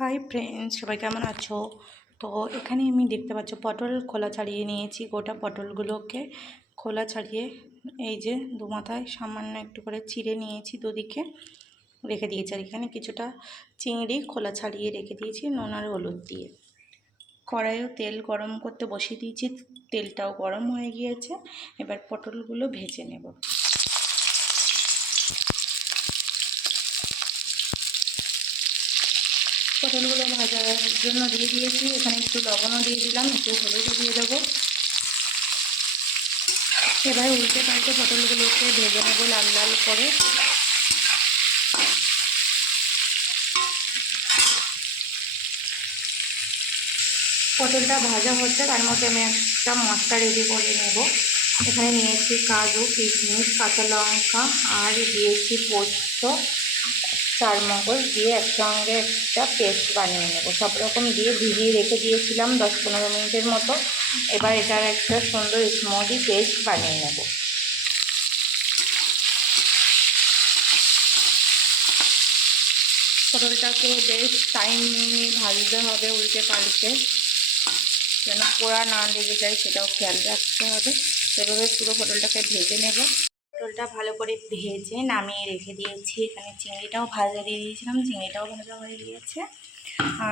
Hi friends, সবাই কেমন আছো? তো এখানে আমি দেখতে পাচ্ছ পটল খোলা ছাড়িয়ে নিয়েছি। গোটা পটলগুলোকে খোলা ছাড়িয়ে এই যে দু মাথায় সামান্য একটু করে চিড়ে নিয়েছি, দুদিকে রেখে দিয়েছি। আর এখানে কিছুটা চিংড়ি খোলা ছাড়িয়ে রেখে দিয়েছি নুন আর হলুদ দিয়ে। কড়াইও তেল গরম করতে বসিয়ে দিয়েছি, তেলটাও গরম হয়ে গিয়েছে। এবার পটলগুলো ভেজে নেব। পটলগুলো ভাজার জন্য দিয়ে দিয়েছি, এখানে একটু লবণও দিয়ে দিলাম, একটু হলুদও দিয়ে দেবো। এবার উল্টে পাল্টে পটলগুলোকে ভেজে নেবো লাল লাল করে। পটলটা ভাজা হচ্ছে, তার মধ্যে আমি একটা মশলা রেডি করে নেব। এখানে নিয়েছি কাজু, কিশমিশ, কাঁচা লঙ্কা আর দিয়েছি পোস্ত, চারমগজ দিয়ে একসঙ্গে একটা পেস্ট বানিয়ে নেব। সব রকম দিয়ে ভিজিয়ে রেখে দিয়েছিলাম 10-15 মিনিটের মতো। এবার এটার একটা সুন্দর স্মুদি পেস্ট বানিয়ে নেব। পটলটাকে বেশ টাইম নিয়ে ভাজতে হবে, উল্টে পাল্টে, যেন পোড়া না লেগে যায় সেটাও খেয়াল রাখতে হবে। এভাবে পুরো পটলটাকে ভেজে নেব। পটলটা ভালো করে ভেজে নামিয়ে রেখে দিয়েছি। এখানে চিংড়িটাও ভাজা দিয়ে দিয়েছিলাম, চিংড়িটাও ভাজা হয়ে গিয়েছে।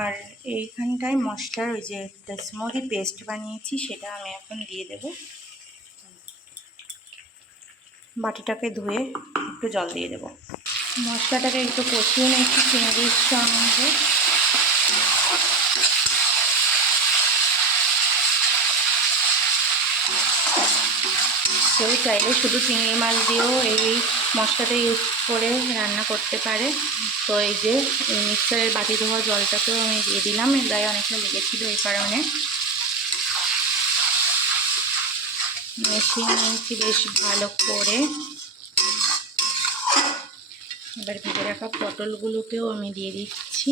আর এইখানটায় মশলার ওই যে একটা স্মুদি পেস্ট বানিয়েছি সেটা আমি এখন দিয়ে দেব। বাটিটাকে ধুয়ে একটু জল দিয়ে দেব। মশলাটাকে একটু কষিয়ে নিচ্ছি চিংড়ির সঙ্গে। কেউ চাইলে শুধু চিংড়ি মাছ দিয়েও এই মশলাটা ইউজ করে রান্না করতে পারে। তো এই যে মিক্সারের বাটি ধোয়া জলটাকেও আমি দিয়ে দিলাম, এর গায়ে অনেকটা লেগেছিল, এই কারণে মিশিয়ে নিয়েছি বেশ ভালো করে। এবার ভেজে রাখা পটলগুলোকেও আমি দিয়ে দিচ্ছি,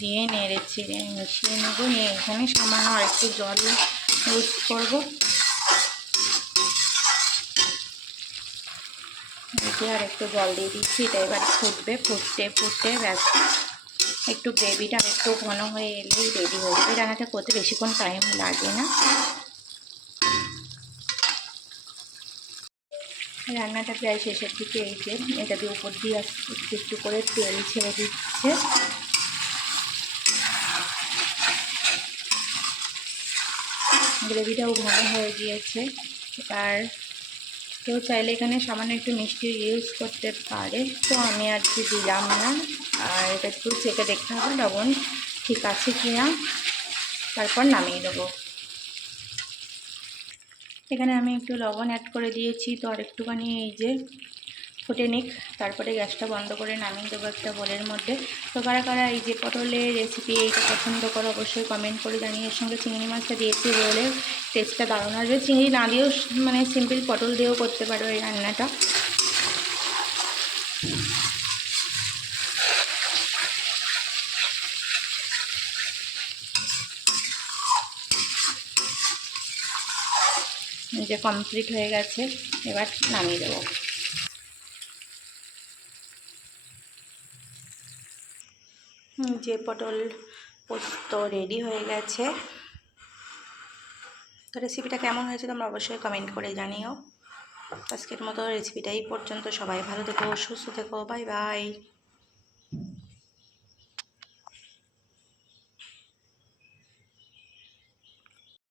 দিয়ে নেড়ে চেড়ে মিশিয়ে নেব। নিয়ে এখানে সামান্য আরেকটু জল ইউজ করবো। আর একটু জল দিয়ে দিচ্ছি, এটা এবার ফুটবে। ফুটতে ফুটতে ব্যাস একটু গ্রেভিটা একটু ঘন হয়ে এলেই রেডি হয়ে যাবে। রান্নাটা করতে বেশিক্ষণ টাইম লাগে না। রান্নাটা প্রায় শেষের দিকে। এই যে এটা দিয়ে উপর দিয়ে একটু একটু করে তেল ছেড়ে দিচ্ছে। গ্রেভিটাও ঘন হয়ে গিয়েছে। আর কেউ চাইলে এখানে সামান্য একটু মিষ্টি ইউজ করতে পারে, তো আমি আর কি দিলাম না। আর এটা একটু চেখে দেখতে হবে লবণ ঠিক আছে কি না, তারপর নামিয়ে দেবো। এখানে আমি একটু লবণ অ্যাড করে দিয়েছি, তো আর একটুখানি এই যে ফুটে নিক, তারপরে গ্যাসটা বন্ধ করে নামিয়ে দেবো একটা বোলের মধ্যে। তো কারা কারা এই যে পটলের রেসিপি এইটা পছন্দ করো অবশ্যই কমেন্ট করে জানিয়ে। এর সঙ্গে চিংড়ি মাছটা দিয়েছি বলে টেস্টটা দারুণ আসবে। চিংড়ি না দিয়েও মানে সিম্পল পটল দিয়েও করতে পারো এই রান্নাটা। যে কমপ্লিট হয়ে গেছে, এবার নামিয়ে দেবো। যে পটল পোস্ত রেডি হয়ে গেছে। তো রেসিপিটা কেমন হয়েছে তোমরা অবশ্যই কমেন্ট করে জানিও। আজকের মতো রেসিপিটা এই পর্যন্ত। সবাই ভালো থেকো, সুস্থ থেকো, বাই বাই।